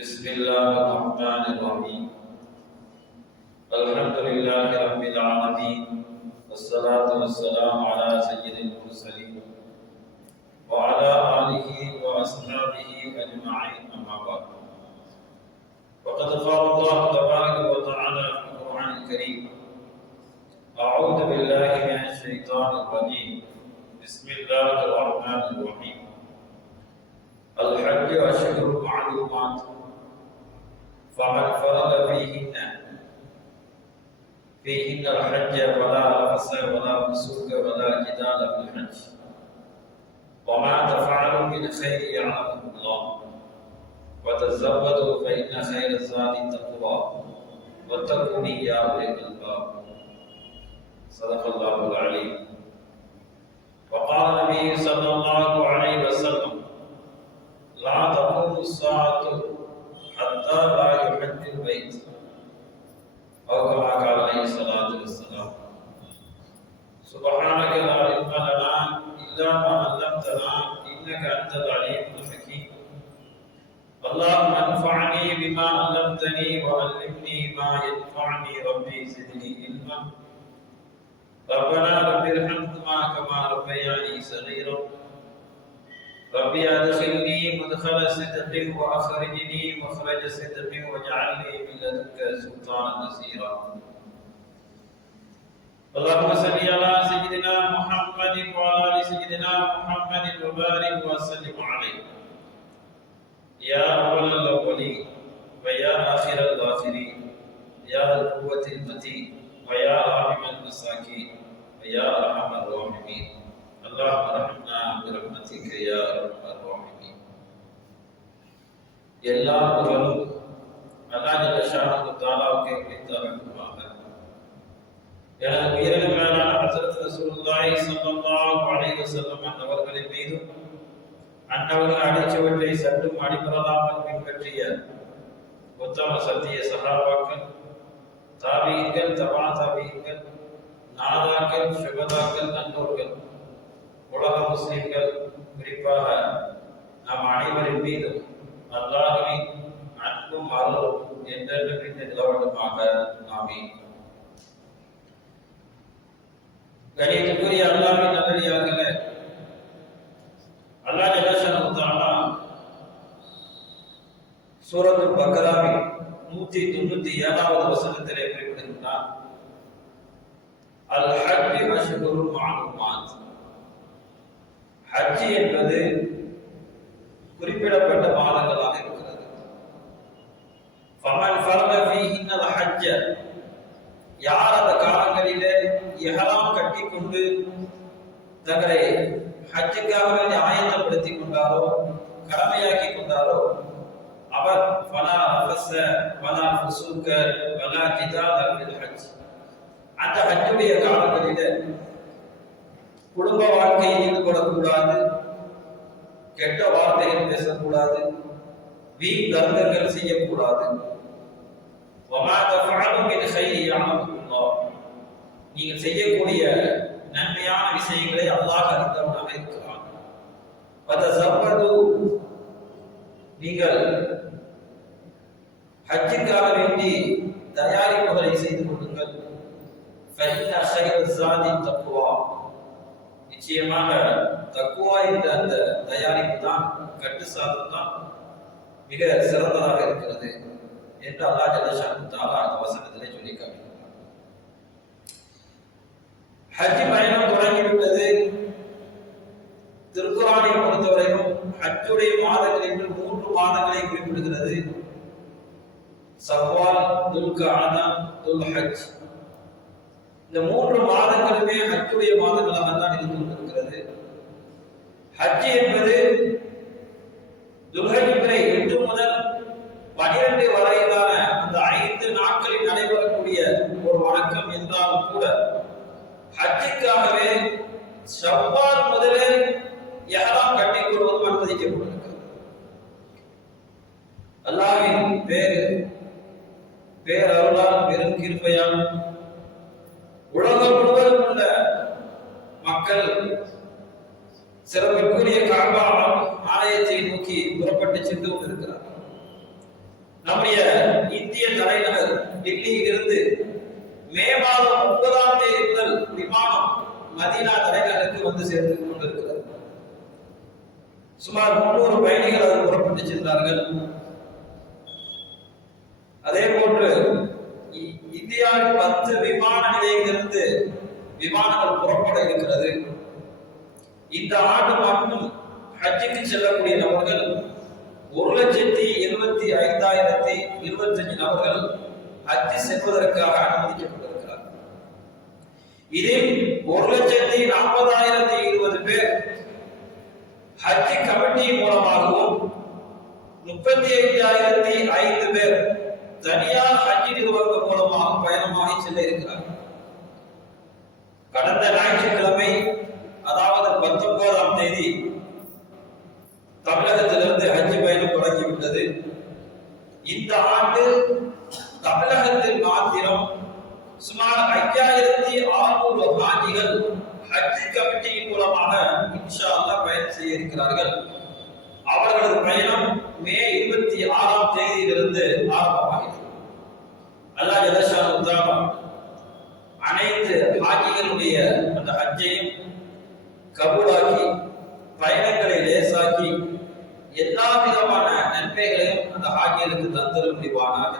بسم الله الرحمن الرحيم الحمد لله رب العالمين والصلاة والسلام على سيد المرسلين وعلى آله وأصحابه أجمعين أما بعد وقد قال الله تبارك وتعالى في القرآن الكريم أعوذ بالله من الشيطان الرجيم بسم الله الرحمن الرحيم الحج أشهر معلومات فمن فرض فيهن الحج فلا رفث ولا فسوق ولا جدال في الحج وما تفعلوا من خير يعلمه الله وتزودوا فإن خير الزاد التقوى واتقون يا أولي الألباب صدق الله العليم. وقال النبي صلى الله عليه وسلم لا تقوم الساعة حتى لا يحج البيت أو كما قال عليه الصلاة والسلام. سبحانك لا علم لنا إلا ما علمتنا إنك أنت العليم الحكيم. اللهم انفعني بما علمتني وعلمني ما ينفعني ربي زدني علما. ربنا رب ارحمهما كما ربياني صغيرا. ربي أدخلني مدخل صدق وأخرجني مخرج صدق واجعلني من لدنك سلطانا نصيرا. اللهم صل على سيدنا محمد وعلى آل سيدنا محمد وبارك وسلم عليه يا أول الأولين ويا آخر الآخرين يا ذا القوة المتين ويا راحم المساكين ويا أرحم الراحمين. اللهم ارحمنا برحمتك يا ارحم الراحمين. எல்லா புகழும் அல்லாஹ் ஜல்ல ஷானஹு தஆலாவுக்கே உரித்தாகட்டுமாக. எனது உயிரினும் மேலான ஹஸரத் ரசூலுல்லாஹி ஸல்லல்லாஹு அலைஹி வஸல்லம் அவர்களின் மீதும் அன்னவர்கள் அடிச்சவற்றை சற்றும் அடிபடாமல் பின்பற்றிய உத்தம சத்திய சஹாபாக்கள், தாபீன்கள், தபா தாபீன்கள், நாதாக்கள், சுகதாக்கள், நல்லோர்கள், உலக முஸ்லிம்கள், குறிப்பாக நாம் அனைவரின் மீதும் அல்லாஹ்வின் அன்பும் அருளும் என்றென்றும் நிலவட்டுமாக. ஆமீன். கணியத்துக்குரிய அல்லாஹ்வின் நல்லடியார்களே, அல்லாஹ் ஜல்லஷானஹு தஆலா சூரத்துல் பக்ராவின் 197வது வசனத்திலே குறிப்பிடுகிறார், அல் ஹஜ்ஜு அஷ்ஹுருன் மஅலூமாத். ஹஜ் என்பது குறிப்பிடப்பட்ட மாதங்களாக இருக்கிறது. ஃபமன் ஃபரத ஃபீஹின்னல் ஹஜ்ஜ, யார் அந்த காலங்களிலே இஹ்ராம் கட்டிக்கொண்டு தங்களை ஹஜ்ஜுக்காக வேண்டி ஆயத்தப்படுத்திக் கொண்டாரோ, கடமையாக்கி கொண்டாரோ, அவர் ஃபலா ரஃபஸ வலா ஃபுசூக வலா ஜிதால ஃபில் ஹஜ், அந்த ஹஜ்ஜுடைய காலங்களிலே குடும்ப வாழ்க்கையில் ஈடுபடக்கூடாது, கெட்ட வார்த்தைகள் பேசக்கூடாது, வீண் தர்க்கங்கள் செய்யக்கூடாது. வமா தஃஅலு மின் கைரி யஅலமுல்லாஹ், நீங்கள் செய்யக்கூடிய நன்மையான விஷயங்களை அல்லாஹ் அறிந்தவனாக இருக்கிறான். வதஸவது, நீங்கள் ஹஜ்ஜுக்காக வேண்டி தயாரிப்புகளை செய்து கொள்ளுங்கள். ஃபஇன்ன கைரஸ் ஸாதி தக்வா, நிச்சயமாக தக்குவா என்ற அந்த தயாரிப்பு தான், கட்டு சாதம் தான் மிக சிறந்ததாக இருக்கிறது என்று அல்லாஹ் ஜல்லஷானஹு தஆலா அந்த வசனத்திலே சொல்லி காட்டுகிறார். ஹஜ் பயணம் தொடங்கிவிட்டது. திருக்குர்ஆனை பொறுத்தவரையும் ஹஜ்ஜுடைய மாதங்கள் என்று 3 மாதங்களை குறிப்பிடுகிறது. ஷவ்வால், துல்கஅதா, துல்ஹஜ். இந்த 3 மாதங்களுமே ஹஜ்ஜுடைய மாதங்களாக தான் இருந்து கொண்டிருக்கிறது. ஹஜ் என்பது துல்ஹஜ்ஜிலே 8 முதல் 12 வரையிலான அந்த 5 நாட்களில் நடைபெறக்கூடிய ஒரு வணக்கம் என்றாலும் கூட, ஹஜ்ஜுக்காகவே ஷவ்வால் முதலே இஹ்ராம் கட்டிக் கொள்வதும் அனுமதிக்கப்பட்டிருக்கிறது. அல்லாஹ்வின் பேரருளால், பெரும் கிருபையால் உலகம் முழுவதும் உள்ள மக்கள் சிறப்புக்குரிய கஅபா ஆலயத்தை நோக்கி புறப்பட்டு சென்று கொண்டிருக்கிறார். நம்முடைய இந்திய தலைநகர் டெல்லியில் இருந்து மே மாதம் 9ஆம் தேதி முதல் விமானம் மதீனா தலைநகருக்கு வந்து சேர்ந்து கொண்டிருக்கிறது. சுமார் 300 பயணிகள் அதில் புறப்பட்டு சென்றார்கள். அதே போன்று இந்தியாவில் 10 விமான நிலையங்களிலிருந்து விமானங்கள் புறப்பட இருக்கிறது. இந்த ஆண்டு மட்டும் ஹஜ்ஜுக்கு செல்லக்கூடிய நபர்கள் 1,75,025 நபர்கள் ஹஜ் செல்வதற்காக அனுமதிக்கப்பட்டிருக்கிறார். இதில் 1,40,020 பேர் ஹஜ் கமிட்டி மூலமாகவும் 35,005 பேர் தனியார் ஹஜ் நிறுவனங்கள் மூலமாக பயணமாகி செல்ல இருக்கிறார். கடந்த ஞாயிற்றுக்கிழமை அதாவது 19ஆம் தேதி தமிழகத்திலிருந்து ஹஜ் பயணம் தொடங்கிவிட்டது. இந்த ஆண்டு தமிழகத்தில் மாத்திரம் சுமார் 5,600 ஹாஜிகள் ஹஜ் கமிட்டியின் மூலமாக இன்ஷா அல்லாஹ் பயணம் செய்ய இருக்கிறார்கள். அவர்களது பயணம் மே 26ஆம் தேதியிலிருந்து ஆரம்பமாகிறது. அல்லாஹ் ஜல்ல ஷானுஹு அனைத்து ஹாஜிகளுடைய அந்த ஹஜ்ஜையும் கபூலாக்கி பயணங்களை லேசாக்கி எல்லா விதமான நன்மைகளையும் அந்த ஹாஜிகளுக்கு தந்தல் முடிவானாக.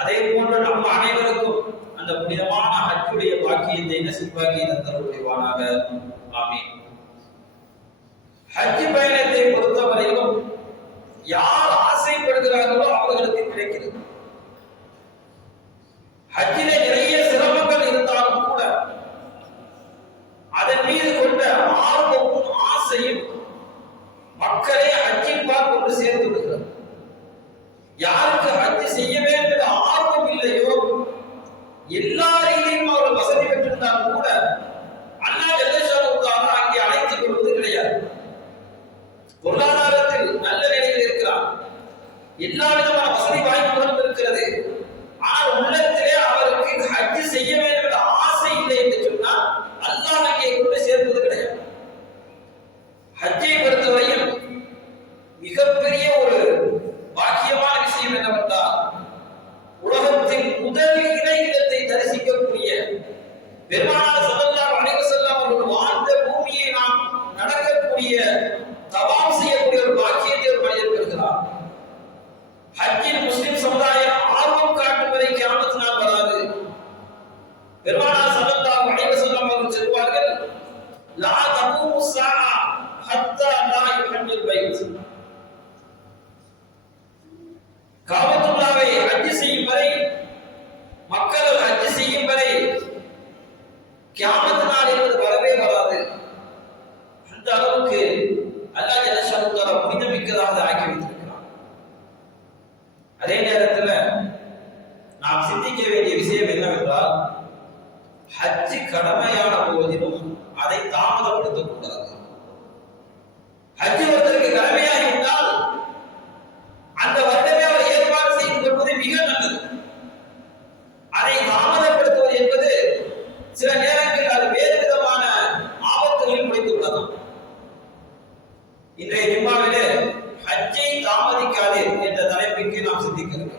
அதே போன்று நம்ம அனைவருக்கும் அந்த புனிதமான ஹஜ்ஜுடைய பாக்கியத்தை நசீபாக்கி தந்தல் முடிவானாக. ஆமீன். ஹஜ் பயணத்தை பொறுத்தவரையிலும் யார் ஆசைப்படுகிறார்களோ அவர்களுக்கு கிடைக்கிறது. ஹஜ்ஜிலே நிறைய சிரமங்கள் இருந்தாலும் கூட அதன் மீது கொண்ட ஆர்வமும் ஆசையும் மக்களை ஹஜ்ஜின் பால் கொண்டு சேர்த்து விடுகிறது. யாருக்கு ஹஜ் செய்ய வேண்டும் ஆர்வம் இல்லையோ எல்லா ரீதியிலும் அவர்கள் வசதி பெற்றிருந்தாலும் கூட அல்லாஹ் ஜல்ல ஷானுஹு அங்கே அழைத்துக் கொள்வது கிடையாது. பொருளாதாரத்தில் நல்ல நிலையில் இருக்கிறார், எல்லா விதமான வசதி வாய்ப்புகளும் இருக்கிறது. ஆனால் உள்ளத்திலே அவருக்கு ஹஜ் செய்ய வேண்டும் என்ற ஆசை இல்லை என்று சொன்னால் அல்லாஹ் அங்கே கொண்டு சேர்ப்பது கிடையாது. ஹஜ்ஜை பொறுத்தவரையில் மிகப்பெரிய ஒரு பாக்கியமான விஷயம் என்னவென்றால் உலகத்தின் முதல் இறை இல்லத்தை தரிசிக்கக்கூடிய பெருமானார் ஸல்லல்லாஹு அலைஹி வஸல்லம் அவர்கள் வாழ்ந்த பூமியை நாம் நடக்கக்கூடிய தவாப் செய்யக்கூடிய ஒரு பாக்கியத்தை ஒரு மனிதர் பெறுகிறார். ஹஜ்ஜில் முஸ்லிம் சமுதாயம் ஆர்வம் காட்டும் வரை கியாமத் நாள் வராது. பெருமானார் ஸல்லல்லாஹு அலைஹி வஸல்லம் அவர்கள் சொல்வார்கள், லா தகூமு ஸாஅ ஹத்தா லா யுஹஜ்ஜல் பைத். காபத்துல்லாவை ஹஜ் செய்யும் வரை, மக்கள் ஹஜ் செய்யும் வரை கியாமத் நாள் என்பது வரவே வராது. அந்த அளவுக்கு அல்லாஹ் ஜல்ல ஷானுஹு புனிதமிக்கதாக ஆக்கி வைத்திருக்கிறார். அதே நேரத்தில் நாம் சிந்திக்க வேண்டிய விஷயம் என்னவென்றால் ஹஜ் கடமையான போதிலும் அதை தாமதப்படுத்தக்கூடாது. ஹஜ் ஒருத்தருக்கு கடமையாகிவிட்டால் அந்த வருடமே அவர் ஏற்பாடு செய்து கொள்வது மிக நல்லது. அதை தாமதப்படுத்துவது என்பது சில நேரங்களில் அது வேறு விதமான ஆபத்துகளில் முடித்து விடலாம். இன்றைய ஜும்மாவிலே ஹஜ்ஜை தாமதிக்காதே என்ற தலைப்பிற்கு நாம் சிந்திக்கிறோம்.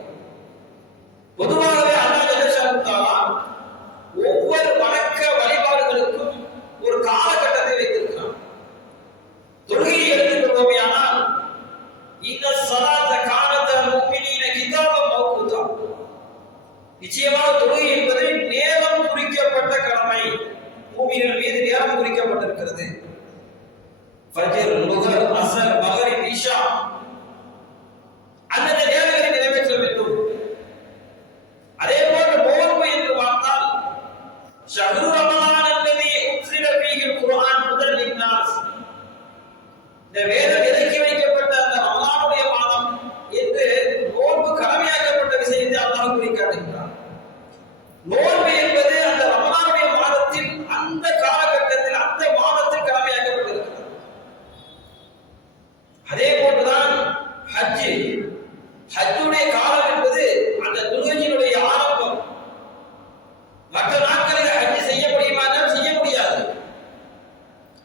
பொதுவாகவே அல்லாஹ் ஜல்ல ஷானுஹு ஒவ்வொரு வணக்க வழிபாடுகளுக்கும் ஒரு காலகட்டத்தை வைத்திருக்கிறார். தொழுகையை எடுத்துக்கொள்வோமே ஆனால் இந்த ஸலாத்த கானத முஃமினீன கிதாபம் மௌகூதா, நிச்சயமாக தொழுகை என்பது நேரம் குறிக்கப்பட்ட கடமை. முஃமின்கள் மீது நேரம் குறிக்கப்பட்டிருக்கிறது. ஃபஜ்ர், லுஹர், அஸ்ர், மக்ரிப், இஷா அந்த நேரங்களை நிறைவேற்ற வேண்டும். அதே போன்று நோன்பு என்று பார்த்தால் ஷஹ்ரு ரமலான் அல்லதி உன்ஸில ஃபீஹில் குர்ஆன் ஹுதல் லின்னாஸ், இந்த வேதம் இறக்கி வைக்கப்பட்ட அந்த ரமலானுடைய மாதம் என்று நோன்பு கடமையாக்கப்பட்ட விஷயத்தை அல்லாஹ் குறிக்காட்டுகிறார். நோன்பு என்பது அந்த ரமலானுடைய மாதத்தில் அந்த காலகட்டத்தில் அந்த மாதத்தில் கடமையாக்கப்பட்டிருக்கிறது. அதே போன்றுதான் ஹஜ்ஜுடைய காலம் என்பது அந்த துல்ஹிஜ்ஜினுடைய ஆரம்பம். மற்ற நாட்களில் ஹஜ் செய்ய முடியுமா? செய்ய முடியாது.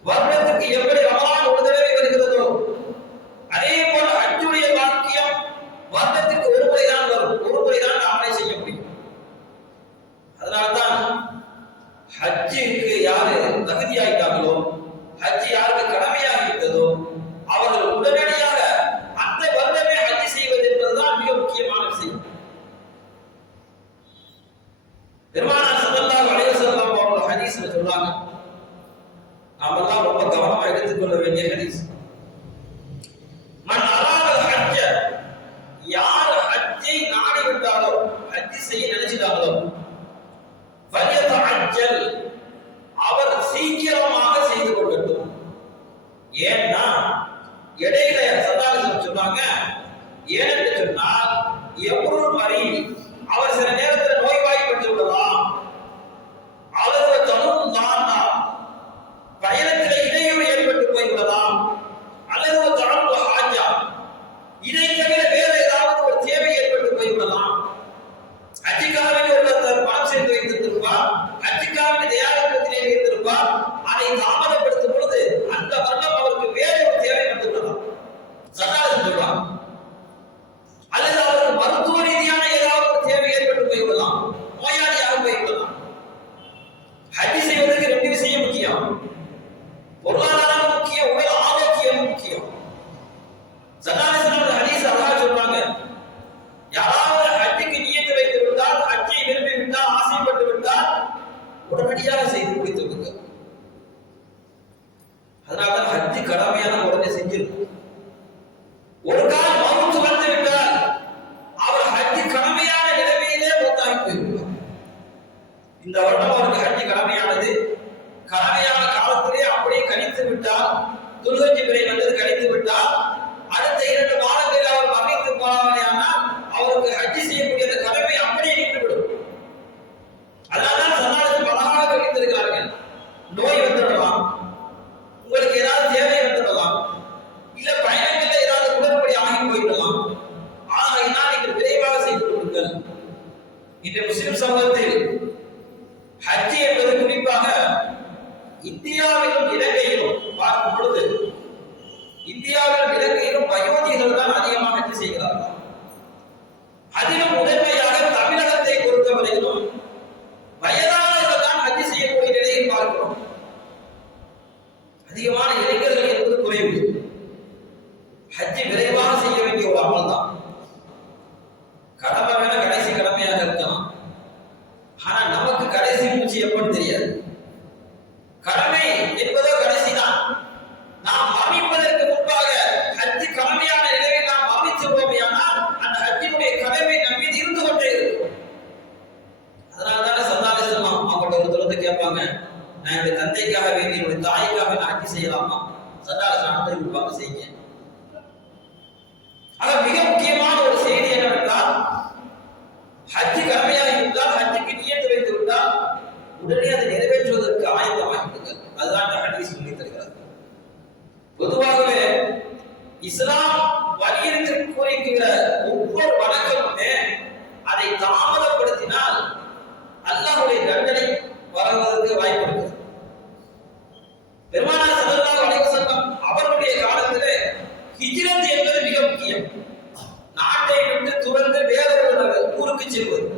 வருடத்துக்கு எப்படி ரமலான் ஒரு தடவை வருகிறதோ அதே போல ஹஜ்ஜுடைய பாக்கியம் வருடத்துக்கு ஒரு முறை ஏனென்று சொன்னால் எவ்வளவு மறி அவர் சில நேரத்தில் நோய்வாய்ப்பட்டு விடலாம், அல்லது தனும் தான் பயணத்தில் இடையூறு ஏற்பட்டு போய்விடலாம், அல்லது ஒரு தனு ஆஜா இதை தவிர வேற ஏதாவது ஒரு தேவை ஏற்பட்டு போய்விடலாம். அஜிக்காவின் ஒருத்தர் பணம் சேர்த்து வைத்திருப்பார், அஜிக்காவின் தயாரிப்பத்திலே வைத்திருப்பார். அதை தாமதப்படுத்தும் பொழுது அந்த வருடம் அவருக்கு வேற ஒரு தேவை வந்துவிடலாம், சன்னாதம் சொல்வார். அல்லது அவருக்கு மருத்துவ ரீதியான ஏதாவது ஒரு தேவை ஏற்பட்டு போய்விடலாம், நோயாளியாக போய்விடலாம். ஹஜ் செய்வதற்கு ரெண்டு விஷயம் முக்கியம், பொருளாதாரம் முக்கியம், உடல் ஆரோக்கியம் முக்கியம். சன்னாதம் ஹதீஸ் அல்லாஹ் சொல்றாங்க, யாராவது ஹஜ்ஜுக்கு நியத்து வைத்து விட்டால், ஹஜ்ஜை விரும்பி விட்டால், ஆசைப்பட்டு விட்டால் உடனடியாக செய்து முடித்து விடுங்க. அதனால்தான் ஹஜ்ஜு கடமையான உடனே செஞ்சிருக்கும். ஒரு கால் மவுத்து வந்து விட்டால் அவர் ஹஜ்ஜு கடமையான நிலைமையிலே மூத்தாகி போய்விடுவார். இந்த வருடம் அவருக்கு ஹஜ்ஜு கடமையானது, கடமையான காலத்திலே அப்படியே கழித்து விட்டால், துல்ஹஜ் பிறை வந்தது கழித்து விட்டால், அடுத்த 2 மாதங்களில் அவர் மரணித்து போனாலே ஆனால் அவருக்கு ஹஜ் செய்யக்கூடிய அந்த கடமை அப்படியே நின்றுவிடும். அதனால்தான் சன்னாதத்தில் பலராக கழித்திருக்கிறார்கள். நோய் வந்துவிடலாம், உங்களுக்கு ஏதாவது தேவை வந்துவிடலாம், இல்ல பயணங்களில் ஏதாவது உடன்படி ஆகி போய்விடலாம். ஆனால் நீங்கள் விரைவாக செய்து கொள்ளுங்கள். இந்த முஸ்லிம் சமூகத்தில் ஹஜ் என்பது குறிப்பாக இந்தியாவிலும் இலங்கையிலும் பார்க்கும் பொழுது, இந்தியாவிலும் இலங்கையிலும் வயோதிகர்கள் தான் அதிகமாக ஹஜ் செய்கிறார்கள். அதிலும் முதன்மையாக தமிழகத்தை பொறுத்தவரையிலும் வயதானவர்கள் தான் ஹஜ் செய்யக்கூடிய நிலையை பார்க்கிறோம். அதிகமான இளைஞர்கள் என்பது குறைவு. ஹஜ் விரைவாக செய்ய வேண்டிய ஒரு அமல் தான். கடமை வேணா கடைசி கடமையாக இருக்கலாம், ஆனா நமக்கு கடைசி மூச்சு எப்பன்னு தெரியாது. கடமை என்பதோ கடைசி தான். நாம் மரணிப்பதற்கு முன்பாக ஹஜ் கடமையான நிலையில் நாம் மரணிச்சிருவோமையானால் அந்த ஹஜ்ஜினுடைய கடமை நம் மீது இருந்து கொண்டே இருக்கும். அதனால்தான் சல்லல்லாஹு அலைஹி வஸல்லம் அவங்களோட ஒரு தொடர்ந்து கேட்பாங்க, நான் என்னுடைய தந்தைக்காக வேண்டி என்னுடைய தாய்க்காக நான் ஹஜ் செய்யலாமா? சல்லல்லாஹு அலைஹி வஸல்லம் செய்யுங்க. ஆக மிக முக்கியமான ஒரு செய்தி என்னவென்றால், ஹஜ் கடமையாக இருந்தால், ஹஜ்ஜுக்கு நியத்து வைத்து விட்டால் உடனே அதை நிறைவேற்றுவதற்கு ஆயத்தமாகிவிடுங்கள். அதுதான் இந்த ஹதீஸ் சொல்லித் தருகிறது. பொதுவாகவே இஸ்லாம் வலியுறுத்தி கூறுகிற ஒவ்வொரு வணக்கமுமே அதை தாமதப்படுத்தினால் அல்லாஹ்வுடைய தண்டனை வருவதற்கு வாய்ப்பு இருக்கிறது. பெருமானார் ஸல்லல்லாஹு அலைஹி வஸல்லம் அவருடைய காலத்திலே ஹிஜ்ரத் என்பது மிக முக்கியம். நாட்டை விட்டு துறந்து வேற ஒரு ஊருக்கு செல்வது.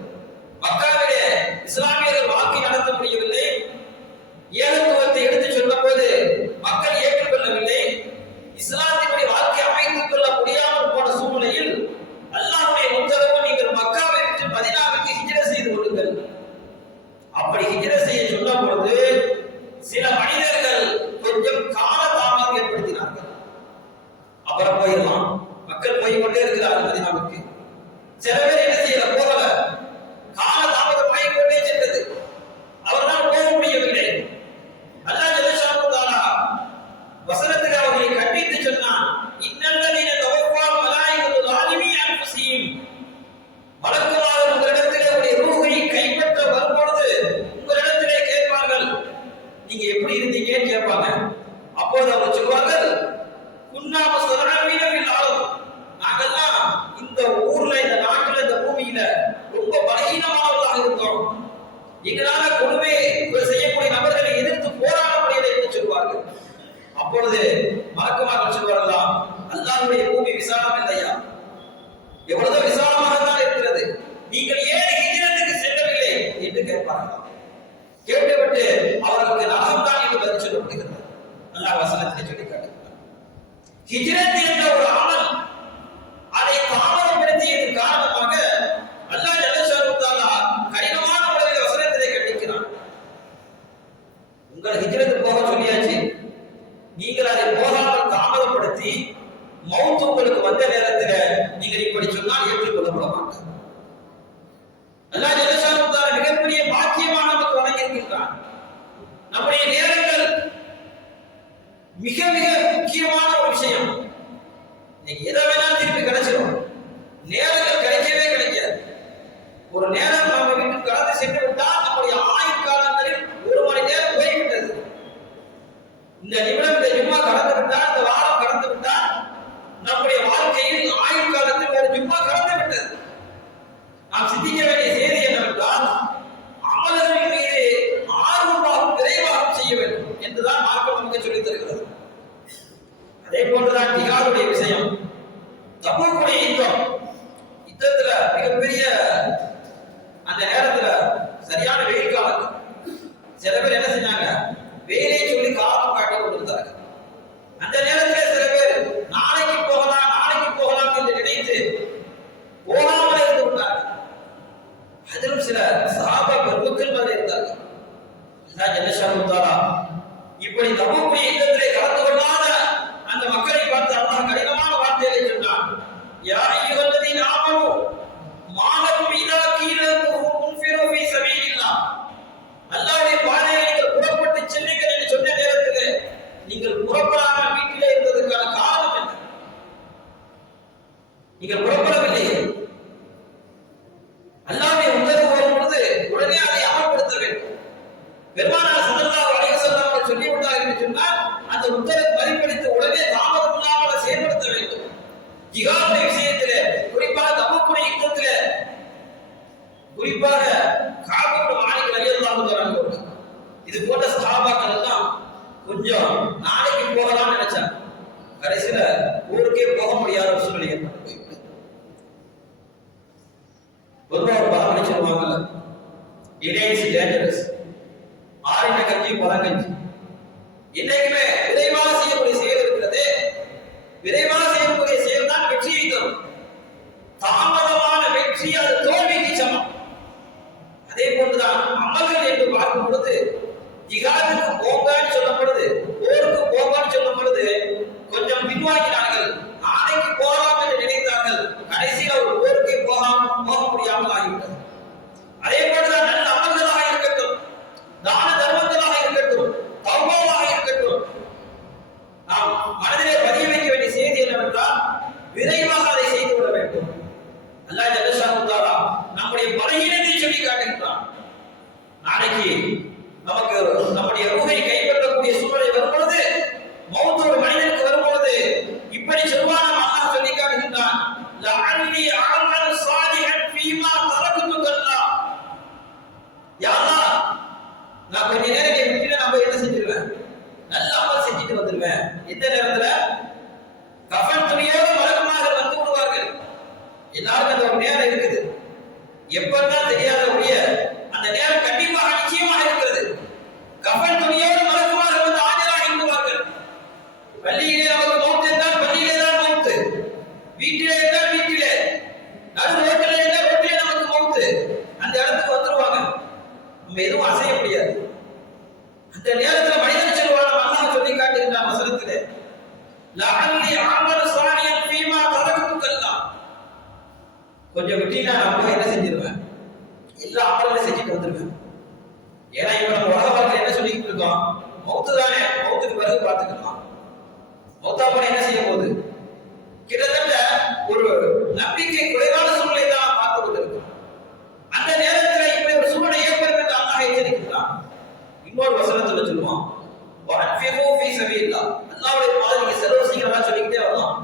மக்காவிலே இஸ்லாமியர்கள் வாழ்க்கை நடத்த முடியவில்லை, ஏகத்துவத்தை எடுத்து சொன்ன போது மக்கள் ஏற்றுக்கொள்ளவில்லை, இஸ்லாத்தினுடைய வாழ்க்கை அமைத்துக் கொள்ள முடியாமல் போன சூழ்நிலையில் அல்லாஹ்வுடைய உத்தரவு, நீங்கள் மக்காவை விட்டு மதீனாவுக்கு ஹிஜ்ரத் செய்து கொள்ளுங்கள். அப்படி ஹிஜ்ரத் செய்ய சொன்ன பொழுது சில மனிதர்கள் கொஞ்சம் காலதாமதம் ஏற்படுத்தினார்கள். அப்புறம் போயிடலாம், மக்கள் போய் கொண்டே இருக்கிறார்கள் மதீனாவுக்கு. சில பேர் என்ன செய்யல, போகல, காலதாமதம் ஆகிக்கொண்டே சென்றது, அவர்களால் போக முடியவில்லை. அல்லாஹ் ஜல்லஷானு தஆலா வசனத்தில் அவர்களை கண்டித்து சொன்னான், இன்னல்லதீன தவஃபாஹும் மலாயிகத்து ஸாலிமீ அன்ஃபுஸிஹிம், மலக்குமார்கள் உங்களிடத்திலே உங்களுடைய ரூஹை கைப்பற்ற வரும்பொழுது உங்களிடத்திலே கேட்பார்கள், நீங்க எப்படி இருந்தீங்கன்னு கேட்பாங்க. அப்போது அவர் சொல்வார்கள், குன்னா முஸ்ததஅஃபீன ஃபில் அர்த், நாங்கெல்லாம் இந்த ஊர்ல, இந்த நாட்டுல, இந்த பூமியில ரொம்ப பலகீனமானவர்களாக இருந்தோம், எங்களால கொடுமை செய்யக்கூடிய நபர்களை எதிர்த்து போராட முடியலை என்று சொல்வார்கள். அப்பொழுது மலக்குமார்கள் சொல்வார்களாம், அல்லாஹ்வுடைய பூமி விசாலம் இல்லையா? எவ்வளவு விசாலமாக தான் இருக்கிறது, நீங்கள் ஏன் ஹிஜ்ரத்துக்கு செல்லவில்லை என்று கேட்பார்களாம். கேட்டுவிட்டு அவர்களுக்கு நரகம் தான் என்று பதில் சொல்லப்படுகிறது. அல்லாஹ் வசனத்தை சொல்லி காட்டுகிறார். ஹிஜ்ரத் என்ற ஒரு அமல் அதை தாமதப்படுத்தியதன் காரணமாக அல்லாஹ் ஜல்லஷானு தஆலா கடினமான முறையில் வசனத்திலே கண்டிக்கிறான். உங்கள் ஹிஜ்ரத் போக சொல்லியாச்சு, நீங்கள் அதை போகாமல் தாமதப்படுத்தி மௌத் உங்களுக்கு வந்த நேரத்தில் நீங்கள் இப்படி சொன்னால் ஏற்றுக்கொள்ளப்பட மாட்டார். அல்லாஹ் ஜல்லஷானு தஆலா மிகப்பெரிய பாக்கியமாக நமக்கு வழங்கியிருக்கின்றான். நம்முடைய நேரங்கள் மிக மிக முக்கியமான ஒரு விஷயம். நீங்க எதை வேணாலும் திருப்பி கிடைச்சிடும், தபூக்குடைய யுத்தத்துல மிகப்பெரிய அந்த நேரத்துல சரியான வெயில் காலம். சில பேர் என்ன செஞ்சாங்க, வெயிலை சொல்லி காரணம் காட்டி கொண்டிருந்தாங்க. அந்த நேரத்தில் சில பேர் நாளைக்கு போகலாம் என்று நினைத்து போகாமல் இருந்து விட்டார்கள். அதிலும் சில சஹாபா பெருமக்கள் மாதிரி இருந்தார்கள். அல்லாஹ் ஜல்ல ஷானஹு தஆலா இப்படி தபூக்குடைய யுத்தத்திலே கலந்து கொள்ளாத அந்த மக்களை பார்த்து அல்லாஹ் கடினமான வார்த்தைகளை சொன்னான். யா அய்யுஹல்லதீன ஆமனூ மா லக்கும் இதா கீல லக்கும் உன்ஃபிரு ஃபீ ஸபீலில்லாஹ். அல்லாஹ்வுடைய பாதையில் நீங்கள் புறப்பட்டு செல்லுங்கள் என்று சொன்ன நேரத்தில் நீங்கள் புறப்படாமல் வீட்டிலே இருந்ததற்கான காரணம் என்ன? நீங்கள் புறப்படவில்லை. அல்லாஹ்வுடைய உத்தரவு வரும் பொழுது உடனே அதை அமல்படுத்த வேண்டும். பெருமானார் ஸல்லல்லாஹு அலைஹி வஸல்லம் அவர்கள் சொல்லிவிட்டார் என்று சொன்னால் அந்த உத்தரவை மதிப்பளித்து உடனே தாமதம் இல்லாமல் செயல்படுத்த வேண்டும். ஜிஹாதுடைய விஷயத்திலே, குறிப்பாக தபூக்குடைய யுத்தத்திலே, குறிப்பாக காப் இப்னு மாலிக் ரலியல்லாஹு தஆலா இது போன்ற சஹாபாக்கள் எல்லாம் கொஞ்சம் நாளைக்கு போகலாம்னு நினைச்சாங்க. கடைசியில ஊருக்கே போக முடியாத ஒரு சூழ்நிலை ஏற்பட்டு போய்விட்டது. பொதுவாக ஒரு பழமொழி சொல்லுவாங்கல்ல, டிலே இஸ் டேஞ்சரஸ். ஆறின கஞ்சி பழங்கஞ்சி. என்னைக்குமே விரைவாக செய்யக்கூடிய செயல் இருக்கிறது. விரைவாக செய்யக்கூடிய செயல் தான் வெற்றியை தரும். தாமதமான வெற்றி அது தோல்விக்கு சமம். அதே போன்றுதான் அமல்கள் என்று பார்க்கும் பொழுது, ஜிஹாதுக்கு போகான்னு சொல்லும் பொழுது, போருக்கு போகான்னு சொல்லும் பொழுது கொஞ்சம் பின்வாங்கினார்கள். நாளைக்கு போகலாம் என்று நினைத்தார்கள். கடைசியில் ஒரு போருக்கு போக முடியாமல் ஆகிவிட்டது. அதே போன்றுதான் நல்ல அமல்களாக இருக்கட்டும், தான தர்மங்களாக இருக்கட்டும், தௌபாவாக இருக்கட்டும், நாம் மனதிலே பதிய வைக்க வேண்டிய செய்தி என்னவென்றால் விரைவாக அதை செய்து விட வேண்டும். அல்லாஹ் ஜல்ல ஷானஹு தஆலா நம்முடைய பலகீனத்தை சொல்லி காட்டுகிறான். நாளைக்கு நமக்கு நம்முடைய ரூஹை கைப்பற்றக்கூடிய சூழலை வரும் பொழுது, மௌத் ஒரு மனிதனுக்கு வரும் பொழுது இப்படி சொல்வான். அல்லாஹ் சொல்லி காட்டுகின்றான், லஅல்லி அஅமலு ஸாலிஹன் ஃபீமா தரக்து கல்லா. யா அல்லாஹ், நான் கொஞ்ச நேரம் விட்டுட்டு நம்ம என்ன செஞ்சிருவேன், நல்ல அமல் செஞ்சுட்டு வந்துருவேன். இந்த நேரத்துல கஃன் துணியோடு மலக்குமார்கள் வந்து விடுவார்கள். எல்லாருக்கும் அந்த ஒரு நேரம் இருக்குது. எப்பதான் தெரியாத ஒழிய அந்த நேரம் கண்டிப்பாக நிச்சயமாக இருக்கிறது. கஃன் துணியோடு மலக்குமார்கள் வந்து ஆஜராகி விடுவார்கள். பள்ளியிலே நமக்கு மௌத் என்றால் பள்ளியிலே தான் மௌத், வீட்டிலே என்றால் வீட்டிலே, நடு ரோட்டிலே என்றால் ரோட்டிலே நமக்கு மௌத். அந்த இடத்துக்கு வந்துருவாங்க. நம்ம எதுவும் அசைய முடியாது. அந்த நேரத்தில் மனிதன் சொல்வான், அல்லாஹ் சொல்லி காட்டுகின்றான் வசனத்திலே, லஅல்லி அஅமலு ஸாலிஹன் ஃபீமா தரக்து கல்லா. கொஞ்சம் விட்டீனா நம்ம என்ன செஞ்சிருவேன், எல்லா அமல்களையும் செஞ்சுட்டு வந்துருவேன். ஏன்னா இப்ப நம்ம உலக வாழ்க்கை என்ன சொல்லிட்டு இருக்கோம், மௌத்து தானே, மௌத்துக்கு பிறகு பார்த்துக்கலாம். மௌத்தா போன என்ன செய்ய போகுது, கிட்டத்தட்ட ஒரு நம்பிக்கை குறைவான சூழ்நிலை தான் பார்த்து கொண்டிருக்கிறோம். அந்த நேரத்தில் இப்படி ஒரு சூழ்நிலை ஏற்படும் என்று அல்லாஹ் எச்சரிக்கிறான். இன்னொரு வசனத்துல சொல்லுவான், வஅன்ஃபிகு ஃபீ ஸபீலில்லாஹ். அல்லாஹ்வுடைய பாதையில் செலவு செய்யறதா சொல்லிக்கிட்டே வரலாம்.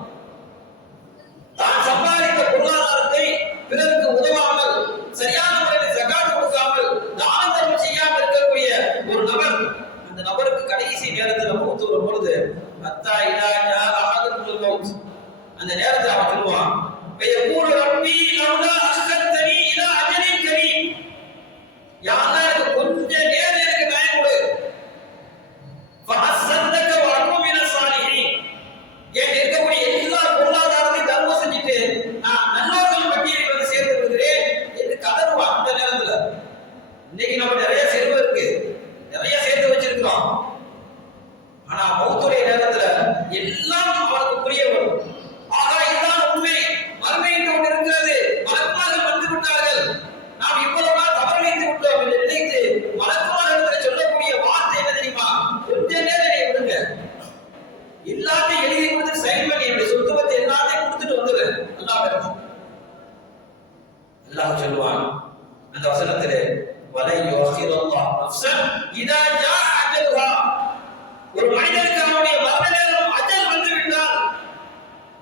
தான் சம்பாதித்த பொருளாதாரத்தை பிறருக்கு உதவாமல், சரியான முறையில் ஜகாத் கொடுக்காமல், தான தர்மம் செய்யாமல் இருக்கக்கூடிய ஒரு நபர், அந்த நபருக்கு கடைசி நேரத்தில் மௌத் வரும் பொழுது, அத்தா இதா ஜா அஹதுல் மௌத், அந்த நேரத்தில் அவன் சொல்லுவான், வயகூலு ரப்பி லவ்லா அஸ்கர்தனி இலா அஜலின் கரீம். யா அல்லாஹ், எனக்கு கொஞ்ச நேரம் எனக்கு டைம் கொடு. ஃபஅஸ்ஸதக வ அகூன் மினஸ் ஸாலிஹீன். ஏன் இருக்கக்கூடிய எல்லா பொருளாதாரத்தை தர்மம் செஞ்சுட்டு நான் நல்லோர்கள் பட்டியலில் வந்து சேர்ந்து விடுகிறேன் என்று கதறுவான். அந்த நேரத்துல இன்னைக்கு நம்ம நிறைய செல்வம் இருக்கு, நிறைய சேர்த்து வச்சிருக்கிறோம். ஆனா மௌத்துடைய நேரத்துல எல்லாம் அவனுக்கு புரிய வரும். ஆகா, இதுதான் உண்மை, மறுமை என்று ஒன்று இருக்கிறது, மலக்குமார்கள் வந்து விட்டார்கள், நாம் இவ்வளவா தவறு வைத்து விட்டோம் என்று நினைத்து மலக்குமார்கள் சொல்லக்கூடிய வார்த்தை என்ன தெரியுமா, கொஞ்ச நேரம் விடுங்க, எல்லாத்தையும் எழுதி கொடுத்து சைன் பண்ணி என்னுடைய சொத்துவத்தை எல்லாத்தையும் கொடுத்துட்டு வந்துரு. அல்லாஹ் சொல்லுவான் அந்த வசனத்திலே, வலை யுஅখিরুல்லாஹ் நஃப்ஸன் இதா ஜா அஜலுஹா. ஒரு மனிதனுக்கு அவனுடைய மரண நேரம் அஜல் வந்து விட்டால்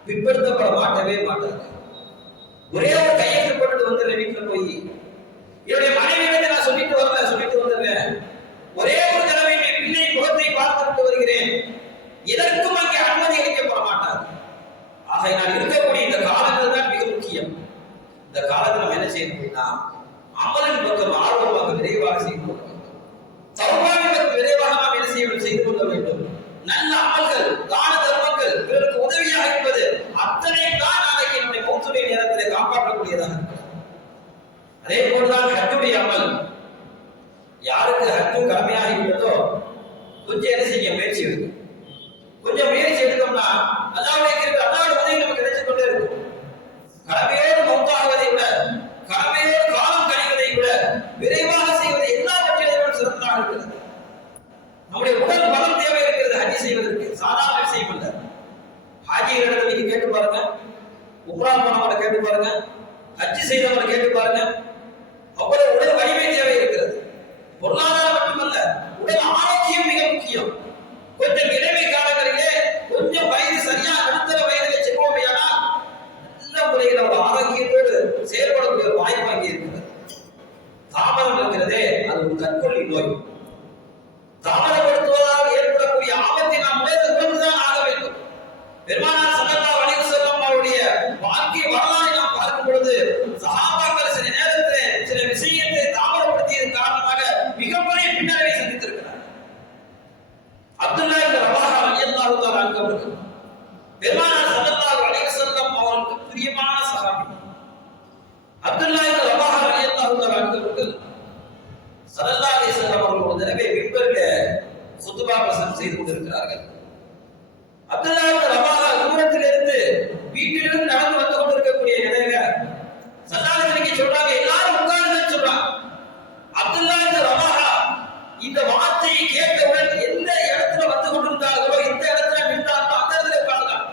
பிற்படுத்தப்பட மாட்டவே மாட்டாது. ஒரே ஒரு கையெழுத்து போட்டு வந்துடுறேன் வீட்டுல போய், என்னுடைய மனைவி வந்து நான் சொல்லிட்டு வந்துடுறேன், ஒரே ஒரு தடவை என் பிள்ளை முகத்தை பார்த்துட்டு வருகிறேன், இதற்கும் அங்கே அனுமதி அளிக்கப்பட மாட்டாது. ஆக நான் இருக்கக்கூடிய இந்த இந்த காலத்துல நம்ம என்ன செய்யணும் அப்படின்னா அமலின் பக்கம் ஆர்வமாக விரைவாக செய்து கொள்ள வேண்டும். தௌபாவின் பக்கம் விரைவாக நாம் என்ன செய்து கொள்ள வேண்டும். நல்ல அமல்கள், தான தர்மங்கள், பிறருக்கு உதவியாக இருப்பது அத்தனை தான் நாளைக்கு நம்முடைய மௌத்துடைய நேரத்தில் காப்பாற்றக்கூடியதாக இருக்கிறது. அதே போலதான் ஹஜ்ஜுடைய அமல். யாருக்கு ஹஜ்ஜு கடமையாக இருக்கிறதோ கொஞ்சம் என்ன செய்ய முயற்சி எடுக்கும். கொஞ்சம் முயற்சி எடுத்தோம்னா அல்லாஹ்வுடைய உதவி நமக்கு கிடைத்துக் கொண்டே இருக்கும். கடமையோடு மௌத்தாகுவதை விட, கடமையோடு காலம் கழிவதை விட விரைவாக செய்வதை எல்லாவற்றிலும் சிறந்ததாக இருக்கிறது. நம்முடைய உடல் பலம் தேவை இருக்கிறது ஹஜ் செய்வதற்கு. சாதாரண விஷயம் அல்ல. ஹாஜிகளிடத்தில் நீங்க கேட்டு பாருங்க, உம்ரா போனவங்களை கேட்டு பாருங்க, ஹஜ் செய்தவங்களை கேட்டு பாருங்க. அவ்வளவு உடல் வலிமை தேவை இருக்கிறது. பொருளாதாரம் மட்டுமல்ல, உடல் ஆரோக்கியம் மிக முக்கியம். கொஞ்சம் இளமை காலங்களிலே கொஞ்சம் வயது சரியா நடுத்தர வயதிலே செல்வோமையானால் நல்ல முறையில் ஒரு ஆரோக்கியத்தோடு செயல்படக்கூடிய வாய்ப்பு அங்கே இருக்கிறது. தாமதம் இருக்கிறதே அது ஒரு தற்கொலை நோய். தாமதப்படுத்துவதால் ஏற்படக்கூடிய ஆபத்தை நாம் உணர்ந்துதான் ஆக வேண்டும். பெருமானார் ஸல்லல்லாஹு அலைஹி வஸல்லம் அவருடைய வாழ்க்கை வரலாறை நாம் பார்க்கும் பொழுது சஹாபாக்கள் சில நேரத்திலே சில விஷயத்தை தாமதப்படுத்தியதன் காரணமாக மிகப்பெரிய பின்னடைவை சந்தித்திருக்கிறார். அப்துல்லாஹ் இப்னு ரவாஹா ரலியல்லாஹு தஆலா அன்ஹு அவர்கள் பெருமானார் ஸல்லல்லாஹு அலைஹி வஸல்லம் அவருக்கு பிரியமான சஹாபி. அப்துல்லாஹ் இப்னு ரவாஹா ரலியல்லாஹு தஆலா அன்ஹு அவர்கள் ஸல்லல்லாஹு அலைஹி வஸல்லம் அவர்கள் ஒரு தடவை மிம்பரிலே குத்பா பிரசங்கம் செய்து கொண்டிருக்கிறார்கள். அப்துல்லாஹ் இப்னு ரவாஹா தூரத்திலிருந்து வீட்டிலிருந்து நடந்து வந்து கொண்டிருக்கக்கூடிய நிலையில ஸல்லல்லாஹு அலைஹி வஸல்லம் சொல்றாங்க, எல்லாரும் உட்காருங்கன்னு சொல்றாங்க. அப்துல்லாஹ் இப்னு ரவாஹா இந்த வார்த்தையை கேட்டவுடன் எந்த இடத்துல வந்து கொண்டிருந்தார்களோ, இந்த இடத்துல நின்றார்களோ அந்த இடத்துல உட்கார்ந்தாங்க.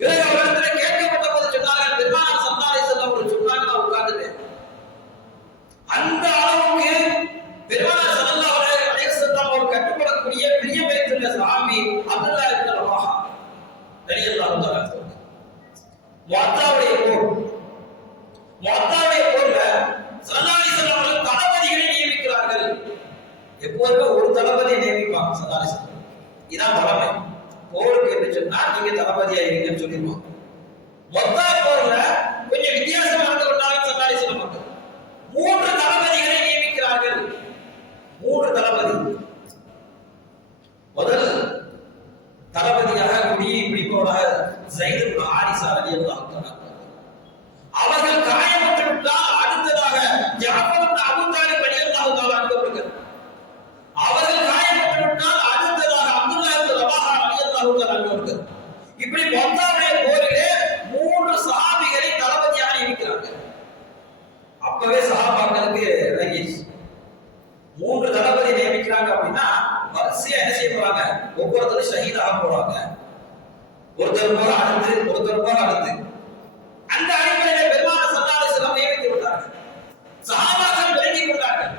பிறகு அவரிடத்துல கேட்கப்பட்ட போது சொன்னார்கள், பெருமானார் ஸல்லல்லாஹு அலைஹி வஸல்லம் அவர்கள் சொன்னாங்க, நான் உட்கார்ந்துட்டேன். அந்த அளவுக்கு பெருமானார் ஸல்லல்லாஹு அலைஹி வஸல்லம் அவர் கட்டுப்படக்கூடிய பிரியம் வைத்துள்ள சஹாபி அப்துல்லாஹ் இப்னு ரவாஹா ரலியல்லாஹு தஆலா. முஅத்தாவுடைய போர்ல ஸல்லல்லாஹு அலைஹி வஸல்லம் அவர்கள் தளபதிகளை நியமிக்கிறார்கள். எப்போதுமே ஒரு தளபதியை நியமிப்பாங்க ஸல்லல்லாஹு அலைஹி வஸல்லம். இதான் தலைமை. போருக்கு என்று சொன்னா நீங்க தளபதியா இருங்கன்னு சொல்லிடுவாங்க. முஅத்தா போர்ல கொஞ்சம் வித்தியாசமா நடந்து கொண்டாங்க ஸல்லல்லாஹு அலைஹி வஸல்லம் அவர்கள். 3 தளபதிகளை நியமிக்கிறார்கள். 3 தளபதி. முதல் தளபதியாக குடியை பிடிப்பவராக ஸைத் இப்னு ஹாரிஸா ரலியல்லாஹு தஆலா. அவர்கள் காயப்பட்டு விட்டால் அடுத்ததாக ஜஅஃபர் இப்னு அபூ தாலிப் ரலியல்லாஹு தஆலா அவர்கள். அவர்கள் காயப்பட்டு விட்டால் அடுத்ததாக அப்துல்லாஹ் இப்னு ரவாஹா ரலியல்லாஹு தஆலா அவர்கள். இப்படி மொத்தமுடைய போரிலே 3 சஹாபிகளை தளபதியாக நியமிக்கிறார்கள். அப்பவே சஹாபாக்களுக்கு இறங்கிச்சு. 3 தளபதி நியமிக்கிறாங்க அப்படின்னா வரிசையா என்ன செய்ய போறாங்க, ஒவ்வொருத்தரும் ஷஹீதாக போறாங்க. ஒருத்தர் போற அடுத்து அந்த அடிப்படையில் பெருமானார் ஸல்லல்லாஹு அலைஹி வஸல்லம் நியமித்து விட்டார்கள். சஹாபாக்கள் விளங்கிக் கொண்டார்கள்.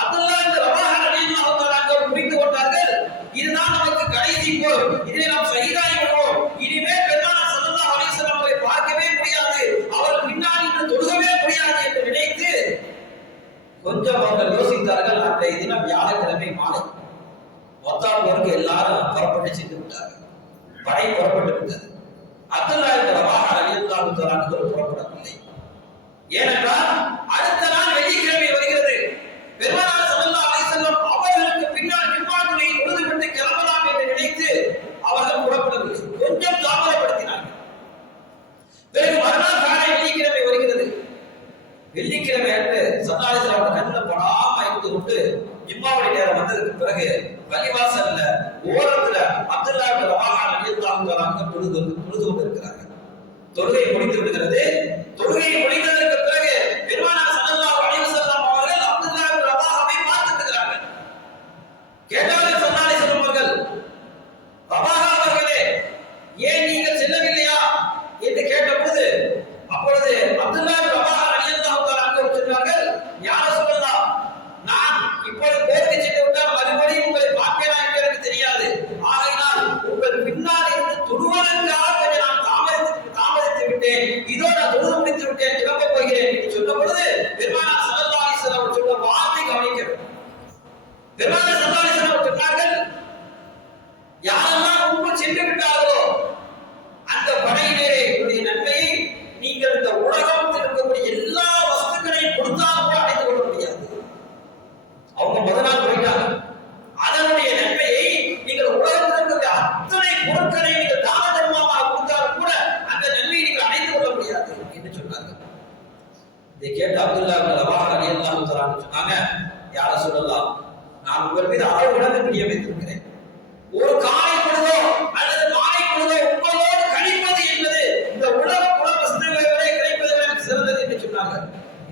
அப்துல்லாஹ் இப்னு ரவாஹா ரலியல்லாஹு தஆலா அவர்கள் புரிந்து கொண்டார்கள், இதுதான் நமக்கு கடைசி போர், இதிலே நாம் ஷஹீதாகி விடுவோம். இனிமேல் பெருமானார் ஸல்லல்லாஹு அலைஹி வஸல்லம் அவரை பார்க்கவே முடியாது, அவர்கள் பின்னால் இருந்து தொழுகவே முடியாது என்று நினைத்து கொஞ்சம் அவர்கள் யோசித்தார்கள். அன்றைய தினம் வியாழக்கிழமை மாலை மொத்தா போருக்கு எல்லாரும் புறப்பட்டு சென்று விட்டார்கள். படை புறப்பட்டு விட்டது. அப்துல்லாஹ் இப்னு ரவாஹா ரலியல்லாஹு தஆலா புறப்படவில்லை. ஏனென்றால் அடுத்த நாள் வெள்ளிக்கிழமை வருகிறது. பெருமானார் ஸல்லல்லாஹு அலைஹி வஸல்லம் அவர்களுக்கு பின்னால் ஜும்ஆவை தொழுதுவிட்டு கிளம்பலாம் என்று நினைத்து அவர்கள் புறப்படவில்லை. கொஞ்சம் தாமதப்படுத்தினார்கள். பிறகு மறுநாள் காலை வெள்ளிக்கிழமை வருகிறது. வெள்ளிக்கிழமை அன்று ஸல்லல்லாஹு அலைஹி வஸல்லம் கண்ணில் படாம இருந்து கொண்டு ஜும்ஆவுடைய நேரம் வந்ததுக்கு பிறகு பள்ளிவாசல்ல ஓரத்துல அப்துல்லாஹ் இப்னு ரவாஹா ரலியல்லாஹு தஆலா தொழுது கொண்டிருக்கிறார்கள். தொழுகை முடிந்து விடுகிறது. தொழுகை முடிந்ததற்கு பிறகு பெருமானார் ஸல்லல்லாஹு அலைஹி வஸல்லம் அவர்கள் அப்துல்லாஹ் இப்னு ரவாஹாவை பார்த்துக்கிறார்கள். கேட்டார்கள் ஸல்லல்லாஹு அலைஹி வஸல்லம் அவர்கள், ரவாஹா அவர்களே, ஏன் நீங்கள் செல்லவில்லையா என்று கேட்டபோது அப்பொழுது அப்துல்லாஹ் இப்னு ரவாஹா ரலியல்லாஹு தஆலா சொன்னார்கள், யா ரசூலல்லாஹ், நான் இப்பொழுது போருக்கு சென்று விட்டால் மறுபடியும் உங்களை பார்ப்பேனா என்று எனக்கு தெரியாது. ஆகையினால் உங்கள் பின்னால் இருந்து தொழுவதற்காக கொஞ்சம் நான் தாமதித்து விட்டேன். இதோ நான் தொழுது முடித்து விட்டேன், கிளம்ப போகிறேன் என்று சொன்ன பொழுது பெருமானார் ஸல்லல்லாஹு அலைஹி வஸல்லம் சொன்ன வார்த்தை கவனிக்க வேண்டும். பெருமானார் ஸல்லல்லாஹு அலைஹி வஸல்லம் சொன்னார்கள், யாரெல்லாம் முன்பு சென்று விட்டார்களோ அந்த படையினரே உடைய நன்மையை நீங்கள் இந்த இதை கேட்டு அப்துல்லா இப்னு ரவாஹா ரலியல்லாஹு தஆலா சொன்னாங்க, யா ரசூலல்லாஹ், நான் உங்கள் மீது அளவு கடந்த பிரியம் வைத்திருக்கிறேன். ஒரு காலை பொழுதோ அல்லது மாலை பொழுதோ உங்களோடு கழிப்பது என்பது இந்த உலக வசதிகளை கிடைப்பது எனக்கு சிறந்தது என்று சொன்னாங்க.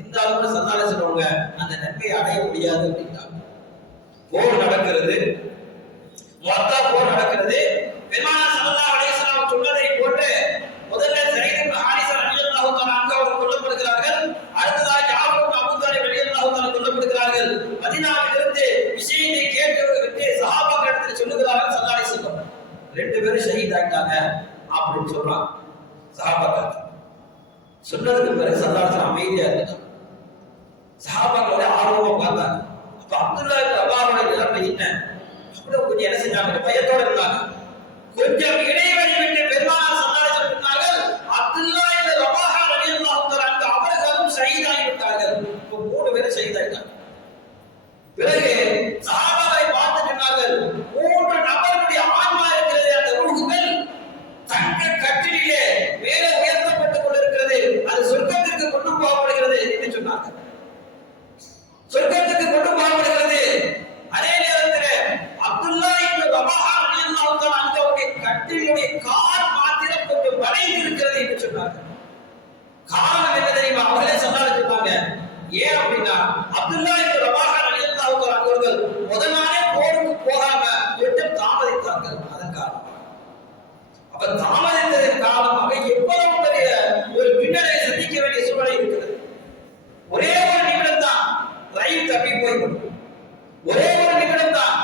இந்த அளவுக்கு சந்தான சொல்லுவாங்க, அந்த நன்மையை அடைய முடியாது அப்படின்ட்டாங்க. போர் நடக்கிறது, மொத்தா போர் நடக்கிறது. பெருமானார் ஸல்லல்லாஹு அலைஹி வஸல்லம் சொன்னதை போட்டு முதல்ல ஸைத் இப்னு ஹாரிஸா ரலியல்லாஹு தஆலா அன்ஹு அவர்கள் கொல்லப்படுகிறார்கள். அடுத்ததாக ஜாஃபர் இப்னு அபூ தாலிப் ரலியல்லாஹு தஆலா கொல்லப்படுகிறார்கள். மதீனாவிலிருந்து விஷயத்தை கேட்டு சஹாபாக்கள் இடத்தில் சொல்லுகிறார்கள் ஸல்லல்லாஹு அலைஹி வஸல்லம், ரெண்டு பேரும் ஷஹீத் ஆயிட்டாங்க அப்படின்னு சொல்றாங்க. சஹாபாக்கள் சொன்னதுக்கு பிறகு ஸல்லல்லாஹு அலைஹி வஸல்லம் அமைதியா இருந்தாங்க. சஹாபாக்கள் ஆர்வமா பார்த்தாங்க. அப்ப அப்துல்லா இப்னு ரவாஹாவுடைய நிலைமை என்ன? அவ்வளவு கொஞ்சம் என்ன செஞ்சாங்க, பயத்தோட இருந்தாங்க. கொஞ்சம் இடைவெளி விட்டு பெருமானார் ஸல்லல்லாஹு அலைஹி வஸல்லம் சொன்னார்கள், அப்துல்லா இப்னு ரவாஹா ரலியல்லாஹு தஆலா அவர்களும் ஷஹீதாகி விட்டார்கள். இப்போ 3 பேரும் ஷஹீதாயிட்டாங்க. பிறகு சஹாபாக்களை பார்த்து சொன்னார்கள், 3 நபர்களுடைய ஆன்மா இருக்கிறது, அந்த ரூஹுகள் தங்க கட்டிலே மேலே உயர்த்தப்பட்டுக் கொண்டிருக்கிறது, அது சொர்க்கத்திற்கு கொண்டு போகப்படுகிறது என்று சொன்னார்கள். சொர்க்கத்துக்கு கொண்டு போகப்படுகிறது. அதே நேரத்தில் அப்துல்லா இப்னு ரவாஹா ரலியல்லாஹு தஆலா அன்ஹுவுடைய கட்டிலுடைய கால் மாத்திரம் கொஞ்சம் வளைந்து இருக்கிறது என்று சொன்னார்கள். காரணம் என்ன தெரியுமா? அவர்களே சொன்னாங்க. ஏன் அப்படின்னா அப்துல்லா இப்னு ரவாஹா ரலியல்லாஹு தஆலா அவர்கள் முதல் நாளே போருக்கு போகாம கொஞ்சம் தாமதித்தார்கள். அதன் காரணமாக அப்ப தாமதித்ததன் காரணமாக எவ்வளவு பெரிய ஒரு பின்னடைவை சந்திக்க வேண்டிய சூழ்நிலை இருக்கிறது. ஒரே ஒரு நிமிடம் தான் ரயில் தப்பி போய்விடும், ஒரே ஒரு நிமிடம் தான்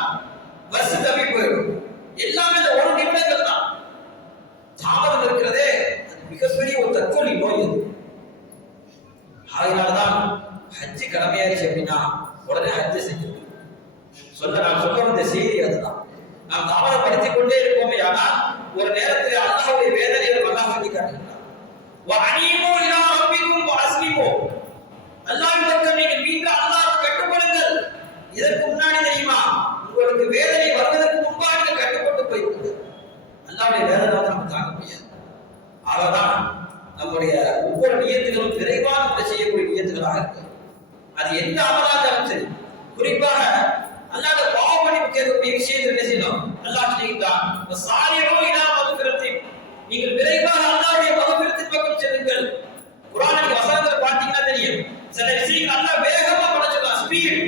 பஸ் தப்பி போய்விடும். எல்லாமே இந்த ஒரு நிமிடங்கள் தான். தாமதம் இருக்கிறதே அது மிகப்பெரிய ஒரு தற்கொலை நோய். அதனாலதான் ஹஜ்ஜு கடமையாயிருச்சு அப்படின்னா உடனே ஹஜ்ஜு செஞ்சிருக்கோம். நான் சொல்ல வந்த செய்தி அதுதான். நாம் தாமதப்படுத்திக் கொண்டே இருப்போமே, ஆனால் ஒரு நேரத்தில் அல்லாஹ்வுடைய வேதனைகளை அல்லாஹ் சொல்லி காட்டுகிறார். வஅனீபு இலா ரப்பிக்கும் வஅஸ்லிமு, அல்லாஹ்வின் பக்கம் நீங்கள் மீண்டும் அல்லாஹ்வுக்கு கட்டுப்படுங்கள். இதற்கு முன்னாடி தெரியுமா, உங்களுக்கு வேதனை வருவதற்கு முன்பாக நீங்கள் கட்டுப்பட்டு போய்விடுங்கள். அல்லாஹ்வுடைய வேதனை நம்ம தாங்க முடியாது. அவதான் நம்முடைய ஒவ்வொரு நியத்துகளும் விரைவாக செய்யக்கூடிய நியத்துகளாக இருக்கு. அது எந்த அமலாக இருந்தாலும் சரி, குறிப்பாக அல்லாஹ் பாவ மன்னிப்பு கேட்கக்கூடிய விஷயத்தில் என்ன செய்யணும்? அல்லாஹ் சொல்லிட்டான், வஸாரிஉ இலா மக்ஃபிரத்தின், நீங்கள் விரைவாக அல்லாஹ்வுடைய மக்ஃபிரத்தின் பக்கம் செல்லுங்கள். குர்ஆனின் வசனங்களை பார்த்தீங்கன்னா தெரியும், சில விஷயங்கள் அல்லாஹ் வேகமா பண்ண சொல்றான். ஸ்பீட்,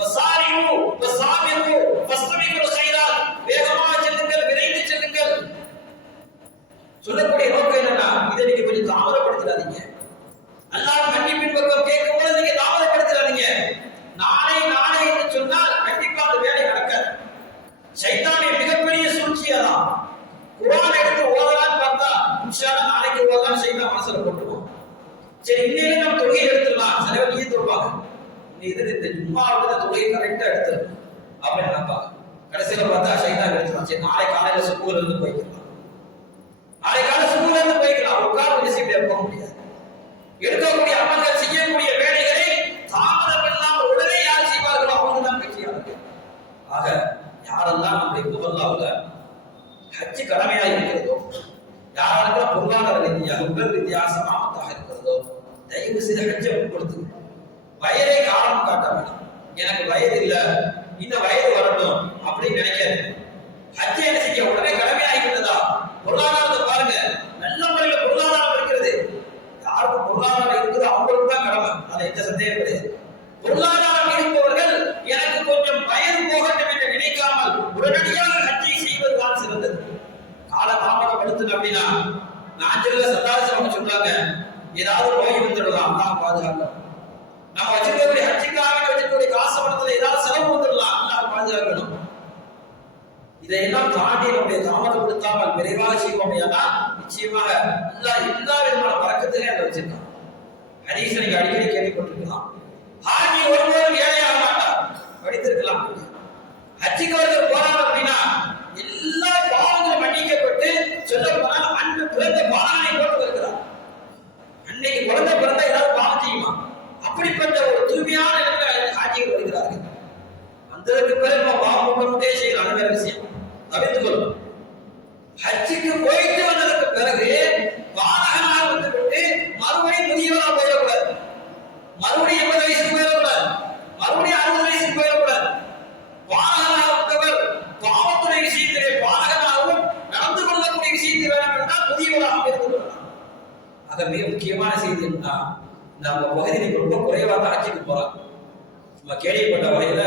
வஸாரிஉ வஸாபிரு ஃபஸ்தபிகுல் கைராத், வேகமாக செல்லுங்கள், விரைந்து செல்லுங்கள். சொல்லக்கூடிய நோக்கம் என்னன்னா, இதை நீங்க கொஞ்சம் தாமதப்படுத்திடாதீங்க. அல்லாஹ் மன்னிப்பின் பக்கம் கேட்கும் போது நீங்க தாமதப்படுத்திடாதீங்க. நாளை என்று சொன்னால் கண்டிப்பா அந்த வேலை நடக்காது. சைத்தானுடைய மிகப்பெரிய சூழ்ச்சியாதான். குர்ஆன் எடுத்து ஓதலான்னு பார்த்தா இன்ஷா அல்லாஹ் நாளைக்கு ஓதலாம் சைத்தான் மனசுல போட்டுருவோம். சரி, இன்னைக்கு நம்ம தொழுகை எடுத்துடலாம். சில பேர் நீ சொல்லுவாங்க, நீ இந்த ஜும்மாவுக்கு தொழுகை கரெக்டா எடுத்துடணும் அப்படின்னு நினைப்பாங்க. கடைசியில பார்த்தா சைத்தான் எடுத்துருவான். சரி, நாளை காலையில சுக்குல இருந்து போய்க்கலாம், நாளை காலை சுக்குல இருந்து போய்க்கலாம். உட்கார்ந்து டிசிப்ளின் போக முடியாது. எடுக்கக்கூடிய அமல்கள், செய்யக்கூடிய வேலைகளை தாமதம் இல்லாமல் உடனே யார் செய்வார்களோ அவங்க தான் வெற்றியாளர்கள். ஆக யாரெல்லாம் நம்முடைய முகல்லாவுல ஹஜ்ஜு கடமையாக இருக்கிறதோ, யாரெல்லாம் பொருளாதார ரீதியாக உடல் ரீதியாக சமாமத்தாக இருக்கிறதோ, தயவு செய்து ஹஜ்ஜை முற்படுத்துங்க. வயதை காரணம் காட்ட வேண்டாம். எனக்கு வயது இல்ல, இன்னும் வயது வரணும் அப்படின்னு நினைக்காது. ஹஜ்ஜை என்ன செய்ய உடனே கடமையாகிவிட்டதா? பொருளாதாரத்தை பாருங்க, நல்ல முறையில் பொருளாதாரம் இருக்கிறது. யாருக்கும் பொருளாதாரம் இருக்குது அவங்களுக்கு தான் கடமை, அது எந்த சந்தேகம் கிடையாது. பொருளாதாரம் இருப்பவர்கள் எனக்கு கொஞ்சம் வயது போகட்டும் என்று நினைக்காமல் உடனடியாக ஹஜ்ஜை செய்வதுதான் சிறந்தது. கால தாமதப்படுத்து அப்படின்னா நாஞ்சில சந்தாசம் சொல்றாங்க, ஏதாவது நோய் வந்துடலாம், நான் பாதுகாக்கணும். நம்ம வச்சிருக்கக்கூடிய ஹஜ்ஜுக்காக வச்சிருக்கக்கூடிய காசு பணத்துல ஏதாவது செலவு வந்துடலாம், நான் பாதுகாக்கணும். இதையெல்லாம் தாண்டி நம்முடைய தாமதப்படுத்தாமல் விரைவாக செய்வோம். நிச்சயமாக அல்லாஹ் எல்லா விதமான பறக்கத்திலே அதை வச்சிருக்கான். ஹதீஸ் நீங்க அடிக்கடி கேள்விப்பட்டிருக்கலாம். ஹாஜி ஒருவரும் ஏழையாக மாட்டார், படித்திருக்கலாம். ஹஜ்ஜுக்கு ஒருவர் போறாங்க அப்படின்னா எல்லா பாவங்களும் மன்னிக்கப்பட்டு சொல்ல போனால் அன்று பிறந்த பாலனை போட்டு வருகிறார். அன்னைக்கு குழந்தை பிறந்த ஏதாவது பாவம் செய்யுமா? அப்படிப்பட்ட ஒரு தூய்மையான இடத்தில் ஹாஜிகள் வருகிறார்கள். வந்ததற்கு பிறகு நம்ம பாவம் கொண்டே செய்யலாம், அது வேற விஷயம், தவிர்த்து கொள்ளும். ஹஜ்ஜுக்கு போயிட்டு வந்ததற்கு பிறகு வானகனாக வந்து விட்டு மறுபடியும் முதியவராக போயிடக்கூடாது. ஆக மிக முக்கியமான செய்தி என்னன்னா, நம்ம பகுதியில் ரொம்ப குறைவாக ஹஜ்ஜுக்கு போறாங்க. நம்ம கேள்விப்பட்ட வகையில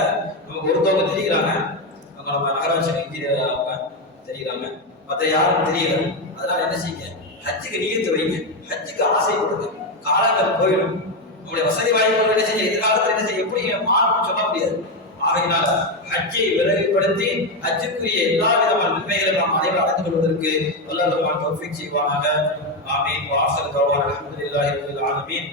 நம்ம ஒருத்தவங்க தெரிகிறாங்க, அவங்க நம்ம நகராட்சி தெரிகிறாங்க, மற்ற யாரும் தெரியல. அதனால என்ன செய்யுங்க, ஹஜ்ஜுக்கு நியத்து வைங்க, ஹஜ்ஜுக்கு ஆசைப்படுங்க. காலங்கள் போயிடும், உங்களுடைய வசதி வாய்ப்புகள் என்ன செய்ய, எதிர்காலத்தில் என்ன செய்ய, எப்படி மாறும் சொல்ல முடியாது. ஆகையினால் ஹஜ்ஜை விரைவுபடுத்தி ஹஜ்ஜுக்குரிய எல்லா விதமான நன்மைகளை நாம் அனைவரும் அடைந்து கொள்வதற்கு அல்லாஹ் தௌஃபீக் செய்வானாக. ஆமீன். வாஹிரு தஅவானா அல்ஹம்துலில்லாஹி ரப்பில் ஆலமீன்.